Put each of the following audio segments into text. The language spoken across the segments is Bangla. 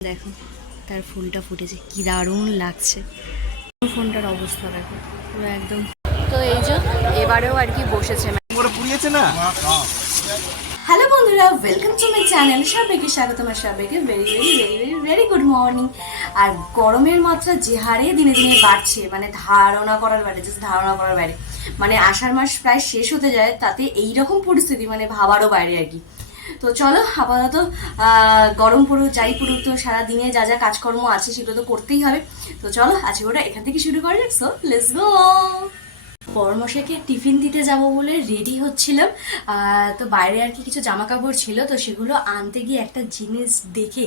দেখো তার ফুলটা ফুটেছে। কি দারুণ লাগছে। ফোনটার অবস্থা দেখো পুরো একদম। তো এই যে এবারেও আর কি বসেছে। পুড়িয়েছে না? হ্যালো বন্ধুরা ওয়েলকাম টু মাই চ্যানেল সবাইকে স্বাগত আমার সবাইকে very very very very very good morning আর গরমের মাত্রা যে হারে দিনে দিনে বাড়ছে মানে ধারণা করার বাইরে জাস্ট ধারণা করার বাইরে। মানে আষাঢ় মাস প্রায় শেষ হতে যায় তাতে এই রকম পরিস্থিতি মানে ভাবারও বাইরে আর কি। তো চলো, আপাতত গরম পড়ুক, যাই পড়ুক, তো সারা দিনে যা যা কাজকর্ম আছে সেগুলো তো করতেই হবে। তো চলো, আজকে ওটা এখান থেকে শুরু করা সো লেটস গো পরমশাইকে টিফিন দিতে যাব বলে রেডি হচ্ছিলাম। তো বাইরে আর কি কিছু জামা কাপড় ছিল, তো সেগুলো আনতে গিয়ে একটা জিনিস দেখে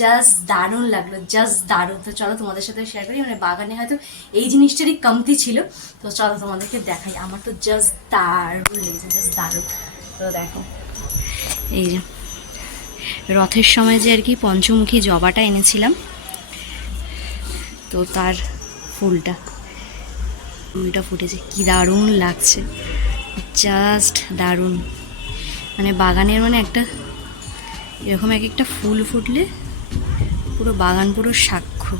জাস্ট দারুণ লাগল জাস্ট দারুণ। তো চলো, তোমাদের সাথে শেয়ার করি মানে বাগানে হয়তো এই জিনিসটারই কমতি ছিল। তো চলো, তোমাদেরকে দেখাই, আমার তো জাস্ট দারুণ লেগেছে জাস্ট দারুণ। তো দেখো। এই যে, রথের সময় যে আর কি পঞ্চমুখী জবাটা এনেছিলাম, তো তার ফুলটা ফুলটা ফুটেছে। কি দারুণ লাগছে। জাস্ট দারুণ। মানে বাগানের মানে একটা, এরকম এক একটা ফুল ফুটলে পুরো বাগান পুরো সাক্ষ্য।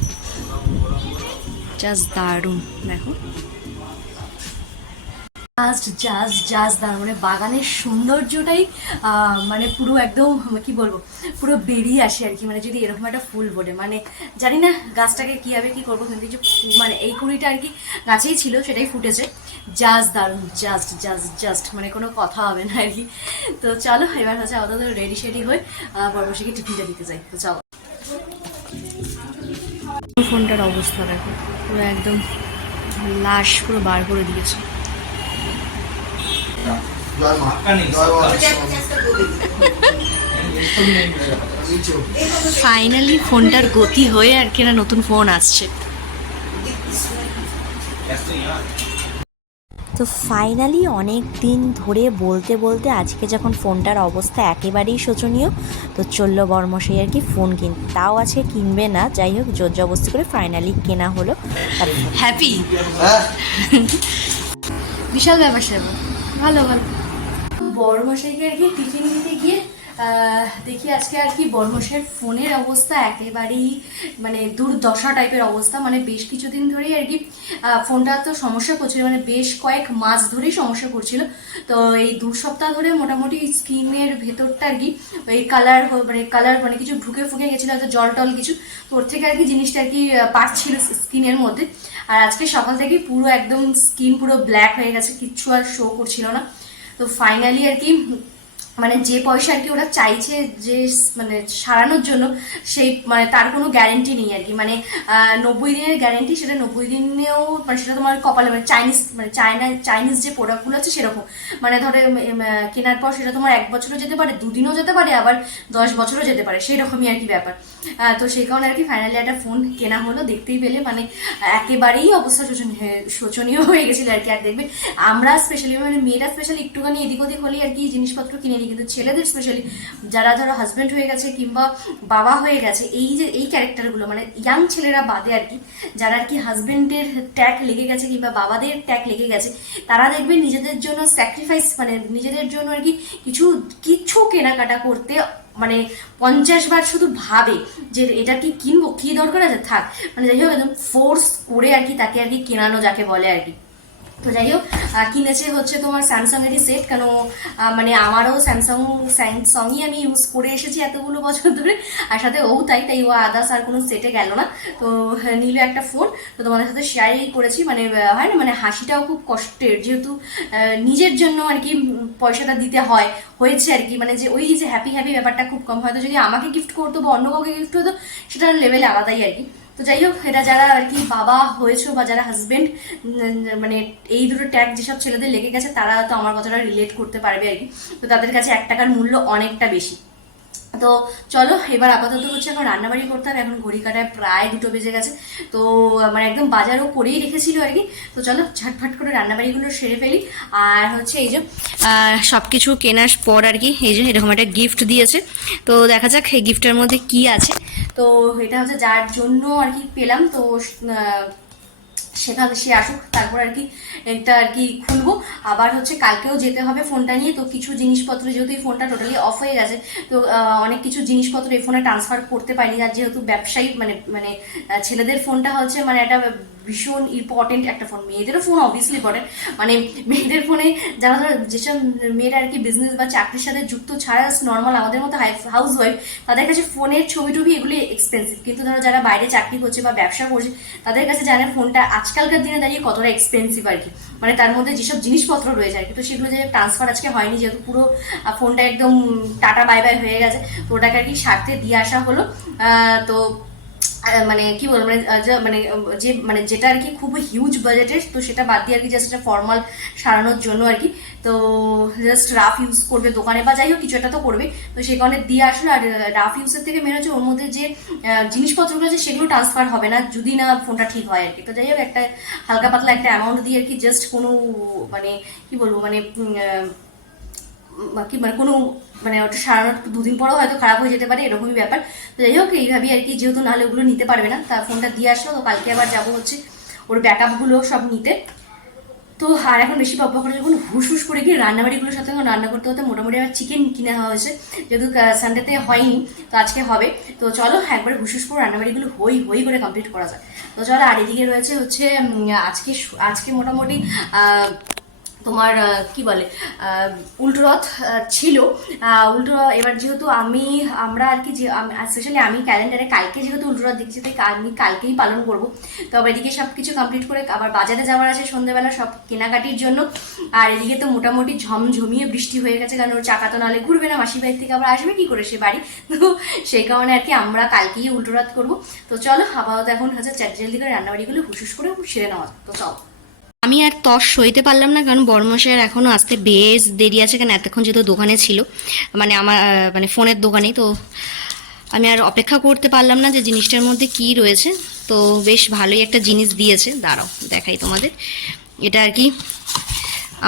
জাস্ট দারুণ, দেখো। জাস্ট জাস্ট জাস্ট দারুণ মানে বাগানের সৌন্দর্যটাই মানে পুরো একদম, কি বলব, পুরো বেরিয়ে আসে আর কি। মানে যদি এরকম একটা ফুল বলে মানে জানি না গাছটাকে কী হবে কী করব, কিন্তু যে মানে এই কুড়িটা আর কি গাছেই ছিল, সেটাই ফুটেছে। জাস্ট দারুণ জাস্ট জাস্ট জাস্ট মানে কোনো কথা হবে না আর কি। তো চলো, এবার হচ্ছে আপাতত রেডি শেডি হয়ে পরবর্তীকে টিফিনটা দিতে যাই। তো চলো। ফোনটার অবস্থা দেখো, পুরো একদম লাশ পুরো বার করে দিয়েছে। জয় মা জয় মা ফাইনালি ফোনটার গতি হয়ে আর কি না নতুন ফোন আসছে। তো ফাইনালি অনেক দিন ধরে বলতে বলতে আজকে যখন ফোনটার অবস্থা একেবারেই শোচনীয় তো চলল বর্মশাই আর কি ফোন কিন তাও আছে কিনবে না যাই হোক জোর জবস্তি করে ফাইনালি কেনা হলো। আর হ্যাপি হ্যাঁ। বিশাল ব্যাপার ভালো ভালো। বড় মশাইকে আর কি টিফিন দিতে গিয়ে দেখি আজকে আর কি বড় মশাইয়ের ফোনের অবস্থা একেবারেই মানে দুর্দশা টাইপের অবস্থা। মানে বেশ কিছুদিন ধরেই আর কি ফোনটা তো সমস্যা করছিল মানে বেশ কয়েক মাস ধরেই সমস্যা করছিল। তো এই দু সপ্তাহ ধরে মোটামুটি স্কিনের ভেতরটা আর কি, ওই কালার মানে কালার মানে কিছু ঢুকে ফুকে গেছিল, হয়তো জল টল কিছু। তো ওর থেকে আর কি জিনিসটা আর কি পাচ্ছিল স্কিনের মধ্যে। আর আজকে সকাল থেকে পুরো একদম স্কিন পুরো ব্ল্যাক হয়ে গেছে, কিচ্ছু আর শো করছিল না। তো ফাইনালি আর কি মানে যে পয়সা আর কি ওরা চাইছে যে মানে সারানোর জন্য, সেই মানে তার কোনো গ্যারেন্টি নেই আর কি। মানে নব্বই দিনের গ্যারেন্টি সেটা নব্বই দিনেও মানে সেটা তোমার কপালে মানে চাইনিজ মানে চায়না চাইনিজ যে প্রোডাক্টগুলো আছে সেরকম। মানে ধরো কেনার পর সেটা তোমার এক বছরও যেতে পারে, দুদিনও যেতে পারে, আবার দশ বছরও যেতে পারে সেই রকমই আর কি ব্যাপার। তো সেই কারণে আর কি ফাইনালি একটা ফোন কেনা হলো, দেখতেই পেলে মানে একেবারেই অবস্থা শোচনীয় শোচনীয় হয়ে গেছিল আর কি, আর দেখবে আমরা স্পেশালি মানে মেয়েরা স্পেশালি একটুখানি এদিক ওদিক হলেই আর কি জিনিসপত্র কিনে নিই, কিন্তু ছেলেদের স্পেশালি যারা ধরো হাজব্যান্ড হয়ে গেছে কিংবা বাবা হয়ে গেছে, এই যে, এই ক্যারেক্টারগুলো মানে ইয়াং ছেলেরা বাদে আর কি, যারা আর কি হাজব্যান্ডের ট্যাগ লেগে গেছে কিংবা বাবাদের ট্যাগ লেগে গেছে, তারা দেখবে নিজেদের জন্য স্যাক্রিফাইস মানে নিজেদের জন্য আর কি কিছু কিছু কেনাকাটা করতে মানে পঞ্চাশ বার শুধু ভাবে যে এটা কি কিনবো, কি দরকার আছে? থাক। মানে যাই হোক, একদম ফোর্স করে আর কি তাকে আর কি কেনানো যাকে বলে আর কি। তো যাই হোক কিনেছে হচ্ছে তোমার স্যামসাং এরই সেট কেন মানে আমারও স্যামসাং স্যামসাংই আমি ইউজ করে এসেছি এতগুলো বছর ধরে আর সাথে ও তাই তাই ও আদার্স আর কোনো সেটে গেল না। তো হ্যাঁ, নিল একটা ফোন তো তোমাদের সাথে শেয়ারই করেছি মানে হয় না মানে হাসিটাও খুব কষ্টের যেহেতু নিজের জন্য আর কি পয়সাটা দিতে হয় হয়েছে আর কি মানে যে ওই যে হ্যাপি হ্যাপি ব্যাপারটা খুব কম হয়তো যদি আমাকে গিফট করতো বা অন্য কাউকে গিফট করতো সেটার লেভেলে আলাদাই আর কি। তো যাই হোক, এটা যারা আর কি বাবা হয়েছো বা যারা হাজবেন্ড মানে এই দুটো ট্যাগ যেসব ছেলেদের লেগে গেছে, তারা তো আমার কথাটা রিলেট করতে পারবে আর কি। তো তাদের কাছে এক টাকার মূল্য অনেকটা বেশি। তো চলো, এবার আপাতত হচ্ছে এখন রান্নাবাড়ি করতে হবে। এখন ঘড়ি কাটায় প্রায় দুটো বেজে গেছে। তো মানে একদম বাজারও করেই রেখেছিল আর কি। তো চলো, ঝটফট করে রান্নাবাড়িগুলো সেরে ফেলি। আর হচ্ছে এই যে সব কিছু কেনার পর আর কি, এই যে এরকম একটা গিফট দিয়েছে। তো দেখা যাক এই গিফটের মধ্যে কি আছে। তো এটা হচ্ছে যার জন্য আর কি পেলাম। তো সেখানে সে আসুক, তারপর আর কি এটা আর কি খুলবো। আবার হচ্ছে কালকেও যেতে হবে ফোনটা নিয়ে, তো কিছু জিনিসপত্র যেহেতু এই ফোনটা টোটালি অফ হয়ে গেছে, তো অনেক কিছু জিনিসপত্র এই ফোনে ট্রান্সফার করতে পারিনি। আর যেহেতু ব্যবসায়ী মানে মানে ছেলেদের ফোনটা হচ্ছে মানে একটা ভীষণ ইম্পর্টেন্ট একটা ফোন মেয়েদেরও ফোন অবভিয়াসলি ইম্পর্টেন্ট মানে মেয়েদের ফোনে যারা ধরো যেসব মেয়েরা আর কি বিজনেস বা চাকরির সাথে যুক্ত, ছাড়া নর্মাল আমাদের মতো হাউস ওয়াইফ তাদের কাছে ফোনের ছবি টবি এগুলি এক্সপেন্সিভ কিন্তু ধরো যারা বাইরে চাকরি করছে বা ব্যবসা করছে, তাদের কাছে জানে ফোনটা আজকালকার দিনে দাঁড়িয়ে কতটা এক্সপেন্সিভ আর কি। মানে তার মধ্যে যেসব জিনিসপত্র রয়েছে আর কি। তো সেগুলো যে ট্রান্সফার আজকে হয়নি, যেহেতু পুরো ফোনটা একদম টাটা বাই বাই হয়ে গেছে। তো ওটাকে আর কি স্বার্থে দিয়ে আসা হলো। তো মানে কি বলব মানে মানে যে মানে যেটা আর কি খুব হিউজ বাজেটের তো সেটা বাদ দিয়ে আর কি জাস্ট একটা ফর্মাল সারানোর জন্য আর কি। তো জাস্ট রাফ ইউজ করবে দোকানে বা যাই হোক, কিছু একটা তো করবে। তো সেই কারণে দিয়ে আসলো আর রাফ ইউজের থেকে মেন হচ্ছে ওর মধ্যে যে জিনিসপত্রগুলো আছে সেগুলো ট্রান্সফার হবে না, যদি না ফোনটা ঠিক হয় আর কি। তো যাই হোক, একটা হালকা পাতলা একটা অ্যামাউন্ট দিয়ে আর কি জাস্ট কোনো মানে কি বলব মানে উম, আহ, উম, কি মানে কোনো মানে ওটা সারানোর দুদিন পরেও হয়তো খারাপ হয়ে যেতে পারে এরকমই ব্যাপার। তো যাই হোক এইভাবেই আর কি যেহেতু নাহলে ওগুলো নিতে পারবে না তা ফোনটা দিয়ে আসলো তো কালকে আবার যাব হচ্ছে ওর ব্যাকআপগুলো সব নিতে। তো আর এখন বেশি পপ্পা করে যখন হুস হুস করে গিয়ে রান্নাবাড়িগুলোর সাথে এখন রান্না করতে হতে মোটামুটি আমার চিকেন কিনে হওয়া হয়েছে যেহেতু সানডেতে হয়নি তো আজকে হবে। তো চলো হ্যাঁ একবার হুস হুস করে রান্নাবাড়িগুলো হই হই করে কমপ্লিট করা যায় তো চলো আর এদিকে রয়েছে হচ্ছে আজকে আজকে মোটামুটি তোমার কি বলে আহ, উল্টো রথ ছিল। উল্টো এবার যেহেতু আমি আমরা আর কি যে স্পেশালি আমি ক্যালেন্ডারে কালকে যেহেতু উল্টো রথ দেখছি তাই আমি কালকেই পালন করব। তো আবার এদিকে সব কিছু কমপ্লিট করে আবার বাজারে যাওয়ার আছে সন্ধ্যেবেলা সব কেনাকাটির জন্য। আর এদিকে তো মোটামুটি ঝমঝমিয়ে বৃষ্টি হয়ে গেছে কারণ ওর চাকা তো নাহলে ঘুরবে না মাসির বাড়ি থেকে আবার আসবে কি করে সে বাড়ি? তো সেই কারণে আর কি আমরা কালকেই উল্টো রথ করব। তো চলো আপাতত এখন হচ্ছে চার জলদি করে রান্নাবাড়িগুলো হুসুস করে সেরে নেওয়া। তো চলো। আমি আর তস সইতে পারলাম না, কারণ বর্মশের এখনও আসতে বেশ দেরি আছে কারণ এতক্ষণ যেহেতু দোকানে ছিল মানে আমার মানে ফোনের দোকানে, তো আমি আর অপেক্ষা করতে পারলাম না যে জিনিসটার মধ্যে কি রয়েছে। তো বেশ ভালোই একটা জিনিস দিয়েছে, দাঁড়াও দেখাই তোমাদের। এটা আর কি,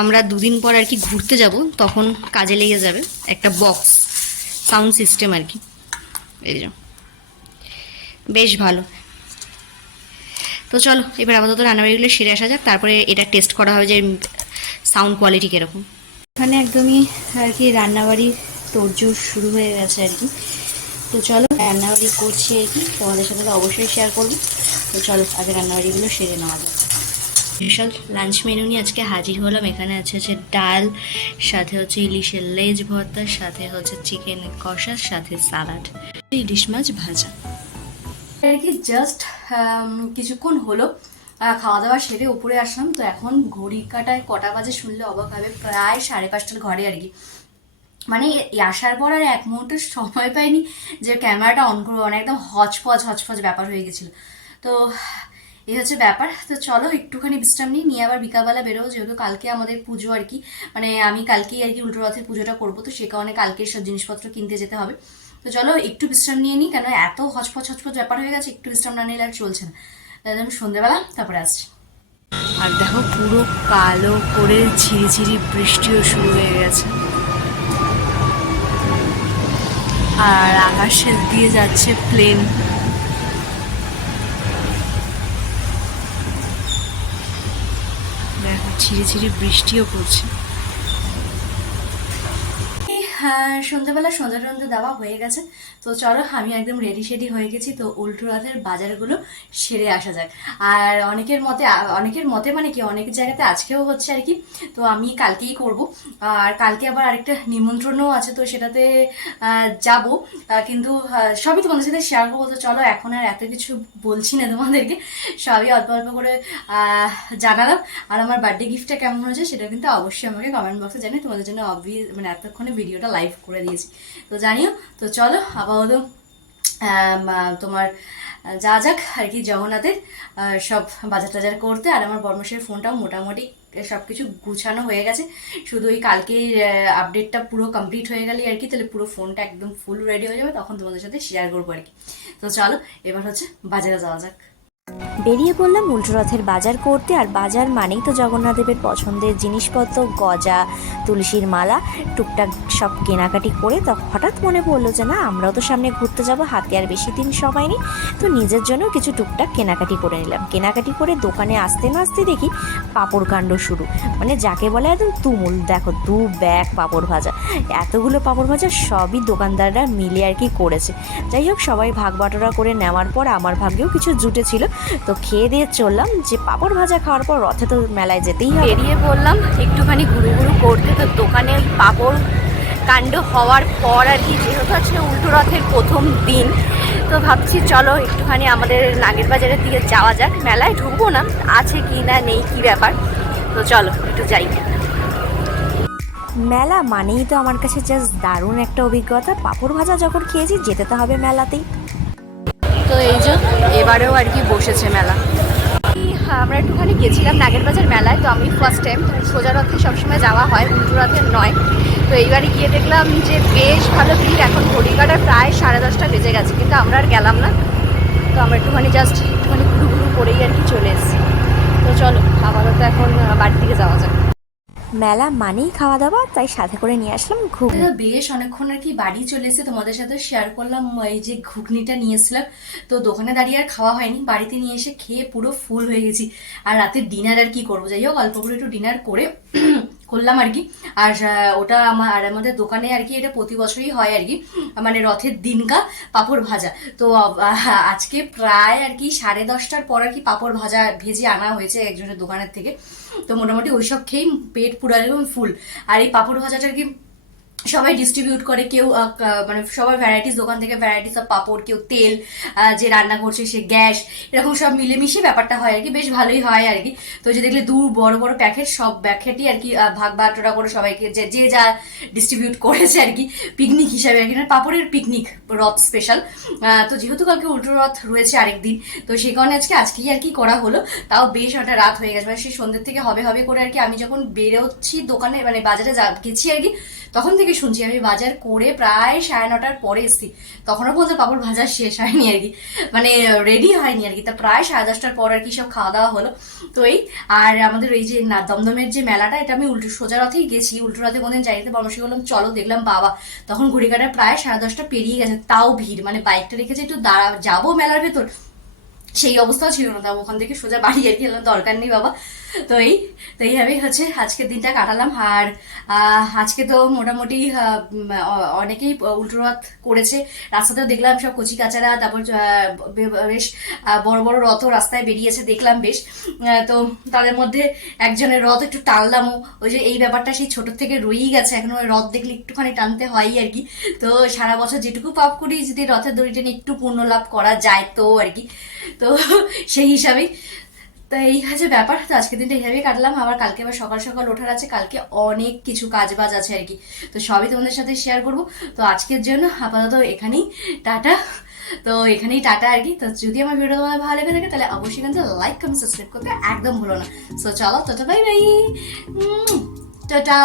আমরা দুদিন পর আর কি ঘুরতে যাব, তখন কাজে লেগে যাবে একটা বক্স সাউন্ড সিস্টেম আর কি। এই। বেশ ভালো। তো চলো, এবার আপাতত রান্নাবাড়িগুলো সেরে আসা যাক, তারপরে এটা টেস্ট করা হবে যে সাউন্ড কোয়ালিটি কীরকম। এখানে একদমই আর কি রান্নাবাড়ি তোড়জোড় শুরু হয়ে গেছে আর কি। তো চলো, রান্নাবাড়ি করছি আর কি, তোমাদের সাথে অবশ্যই শেয়ার করব। তো চলো, আগে রান্নাবাড়িগুলো সেরে নেওয়া যাক। স্পেশাল লাঞ্চ মেনু নিয়ে আজকে হাজির হলাম। এখানে আছে হচ্ছে ডাল, সাথে হচ্ছে ইলিশের লেজ ভর্তা, সাথে হচ্ছে চিকেন কষা, সাথে সালাড ইলিশ মাছ ভাজা। আর কি জাস্ট কিছুক্ষণ হলো। খাওয়া দাওয়া সেরে উপরে আসলাম। তো এখন ঘড়ি কাটায় কটা বাজে শুনলে অবাক হবে। প্রায় সাড়ে পাঁচটার ঘরে আর কি। মানে আসার পর আর এক মুহূর্ত সময় পাইনি যে ক্যামেরাটা অন করব। মানে একদম হচপচ হচপচ ব্যাপার হয়ে গেছিল। তো এই হচ্ছে ব্যাপার। তো চলো একটুখানি বিশ্রাম নিই। নিয়ে আবার বিকালবেলা বেরোবো। যেহেতু কালকে আমাদের পুজো আর কি। মানে আমি কালকেই আর কি উল্টো রথের পুজোটা করব। তো সে কারণে কালকে সব জিনিসপত্র কিনতে যেতে হবে। তো চলো একটু বিশ্রাম নিয়ে নিই কেন এত হচপচ হচপচ ব্যাপার হয়ে গেছে, একটু বিশ্রাম না নিলে আর চলছে না। আমি সন্ধ্যেবেলা তারপরে আসছি। আর দেখো পুরো কালো করে ঝিরিঝিরি বৃষ্টিও শুরু হয়ে গেছে। আর আকাশের দিয়ে যাচ্ছে প্লেন। দেখো ঝিরিঝিরি বৃষ্টিও পড়ছে। সন্ধ্যাবেলা সন্ধ্যা সন্ধ্যা দেওয়া হয়ে গেছে। তো চলো, আমি একদম রেডি শেডি হয়ে গেছি। তো উল্টো রাতের বাজারগুলো সেরে আসা যাক। আর অনেকের মতে অনেকের মতে মানে কি, অনেক জায়গাতে আজকেও হচ্ছে আর কি। তো আমি কালকেই করব। আর কালকে আবার আরেকটা নিমন্ত্রণও আছে, তো সেটাতে যাব। কিন্তু সবই তোমাদের সাথে শেয়ার করব। তো চলো, এখন আর এত কিছু বলছি না তোমাদেরকে। সবই অল্প অল্প করে জানালাম। আর আমার বার্থডে গিফটটা কেমন হয়েছে, সেটা কিন্তু অবশ্যই আমাকে কমেন্ট বক্সে জানিয়ে তোমাদের জন্য অবভিয়াস মানে এতক্ষণে ভিডিওটা লাইভ করে দিয়েছি। তো জানিও, তো চলো আপাতত তোমার যা যাক আর কি জগন্নাথের সব বাজার টাজার করতে আর আমার বর্মশের ফোনটাও মোটামুটি সব কিছু গুছানো হয়ে গেছে। শুধু ওই কালকে আপডেটটা পুরো কমপ্লিট হয়ে গেলে আর কি, তাহলে পুরো ফোনটা একদম ফুল রেডি হয়ে যাবে, তখন তোমাদের সাথে শেয়ার করব আর কি। তো চলো, এবার হচ্ছে বাজারে যাওয়া যাক। বেরিয়ে পড়লাম উল্টোরথের বাজার করতে, আর বাজার মানেই তো জগন্নাথদেবের পছন্দের জিনিসপত্র, গজা, তুলসীর মালা, টুকটাক সব কেনাকাটি করে তো হঠাৎ মনে পড়ল যে না, আমরাও তো সামনে ঘুরতে যাব, হাতে আর বেশি দিন সময় নেই, তো নিজের জন্য কিছু টুকটাক কেনাকাটি করে নিলাম। কেনাকাটি করে দোকানে আসতে না আসতে দেখি পাপড় কাণ্ড শুরু। মানে যাকে বলে একদম তুমুল, দেখো দু ব্যাগ পাঁপড় ভাজা। এতগুলো পাঁপড় ভাজা সবই দোকানদাররা মিলে আর কি করেছে। যাই হোক, সবাই ভাগ বাটোরা করে নেওয়ার পর আমার ভাগ্যেও কিছু জুটেছিল তো খেয়ে দিয়ে চললাম। যে পাঁপড় ভাজা খাওয়ার পর রথে তো মেলায় যেতেই হবে। বেরিয়ে পড়লাম একটুখানি ঘুরু ঘুরু করতে। তো দোকানে ওই পাঁপড় কাণ্ড হওয়ার পর আর কি যেহেতু আজকে উল্টো রথের প্রথম দিন তো ভাবছি চলো একটুখানি আমাদের নাগের বাজারের দিকে যাওয়া যাক। মেলায় ঢুকবো না আছে কি না নেই কি ব্যাপার? তো চলো একটু যাই। মেলা মানেই তো আমার কাছে জাস্ট দারুণ একটা অভিজ্ঞতা। পাঁপড় ভাজা যখন খেয়েছি যেতে তো হবে মেলাতেই। তো এই যে এবারেও আর কি বসেছে মেলা। আমরা একটুখানি গেছিলাম নাগের বাজার মেলায় তো আমি ফার্স্ট টাইম সোজা রথে সবসময় যাওয়া হয় উল্টো রথের নয়। তো এইবারে গিয়ে দেখলাম যে বেশ ভালো ভিড় এখন ঘড়িকাটা প্রায় সাড়ে দশটা বেজে গেছে কিন্তু আমরা আর গেলাম না। তো আমরা একটুখানি জাস্ট একটুখানি ঘুরু ঘুরু করেই আর কি চলে এসেছি। তো চলো আপাতত এখন আহ, বাড়ির দিকে যাওয়া যাক। মেলা মানেই খাওয়া দাওয়া তাই সাথে করে নিয়ে আসলাম ঘুগনি। বেশ অনেকক্ষণ আর কি বাড়ি চলে এসে তোমাদের সাথে শেয়ার করলাম এই যে ঘুগনিটা নিয়েছিলাম। তো দোকানে দাঁড়িয়ে আর খাওয়া হয়নি, বাড়িতে নিয়ে এসে খেয়ে পুরো ফুল হয়ে গেছি। আর রাতে ডিনার আর কি করব? যাই হোক, অল্প করে একটু ডিনার করে করলাম আর কি। আর ওটা আমার, আর আমাদের দোকানে আর কি এটা প্রতি বছরই হয় আর কি। মানে রথের দিনকা পাঁপড় ভাজা। তো আজকে প্রায় আর কি সাড়ে দশটার পর আর কি পাঁপড় ভাজা ভেজে আনা হয়েছে একজনের দোকানের থেকে। তো মোটামুটি ওইসব খেয়েই পেট পুরো একদম ফুল। আর এই পাঁপড় ভাজাটা আর কি সবাই ডিস্ট্রিবিউট করে, কেউ মানে সবাই ভ্যারাইটিস দোকান থেকে ভ্যারাইটিস অফ পাপড়, কেউ তেল যে রান্না করছে সে গ্যাস, এরকম সব মিলেমিশে ব্যাপারটা হয় আর কি বেশ ভালোই হয় আর কি তো যে দেখলে দু বড় বড় প্যাকেট সব প্যাকেটই আর কি ভাগ বাটোরা করে সবাইকে, যে যে যা ডিস্ট্রিবিউট করেছে আর কি পিকনিক হিসাবে আর কি মানে পাপড়ের পিকনিক রথ স্পেশাল তো যেহেতু কালকে উল্টো রথ রয়েছে আরেকদিন, তো সেই কারণে আজকে, আজকেই আর কি করা হলো। তাও বেশ একটা রাত হয়ে গেছে মানে সেই সন্ধ্যের থেকে হবে হবে করে আর কি আমি যখন বেরোচ্ছি দোকানে মানে বাজারে গেছি আর কি তখন থেকে শুনছি, আমি বাজার করে প্রায় সাড়ে নটার পরে এসেছি। তখনও পর্যন্ত পাপড় ভাজা শেষ হয়নি আর কি। মানে রেডি হয়নি আর কি। তা প্রায় সাড়ে দশটার পর আর কি সব খাওয়া দাওয়া হলো। তো এই, আর আমাদের এই যে না, দমদমের যে মেলাটা, এটা আমি উল্টো সোজা রথেই গেছি। উল্টো রথে কোনদিন যাইতে পরামর্শ করলাম চলো দেখলাম বাবা। তখন ঘড়ি কাটা প্রায় সাড়ে দশটা পেরিয়ে গেছে। তাও ভিড় মানে বাইকটা রেখেছে একটু দাঁড়া যাব মেলার ভেতর, সেই অবস্থাও ছিল না। তাও ওখান থেকে সোজা বাড়ি আর কি দরকার নেই বাবা। তো এই, তো এইভাবেই হচ্ছে আজকের দিনটা কাটালাম। আর আজকে তো মোটামুটি অনেকেই উল্টো রথ করেছে। রাস্তাতেও দেখলাম সব কচি কাচারা, তারপর বেশ বড় বড় রথও রাস্তায় বেরিয়েছে দেখলাম বেশ। তো তাদের মধ্যে একজনের রথ একটু টানলামও। ওই যে এই ব্যাপারটা সেই ছোট থেকে রয়েই গেছে। এখন ওই রথ দেখলে একটুখানি টানতে হয়ই আর কি। তো সারা বছর যেটুকু পাপ করি, যদি রথের দড়িটা নিয়ে একটু পূর্ণ লাভ করা যায় তো আর কি। তো সেই হিসাবেই তো এই হচ্ছে ব্যাপার তো আজকের দিনটা এইভাবেই কাটলাম। আবার কালকে আবার সকাল সকাল ওঠার আছে, কালকে অনেক কিছু কাজ বাজ আছে আর কি। তো সবই তোমাদের সাথে শেয়ার করব। তো আজকের জন্য আপাতত এখানেই, টাটা। তো এখানেই টাটা আর কি। তো যদি আমার ভিডিও তোমাদের ভালো লেগে থাকে, তাহলে অবশ্যই কিন্তু লাইক কমেন্ট সাবস্ক্রাইব করতে একদম ভুলো না। সো চলো, টাটা বাই বাই টাটা।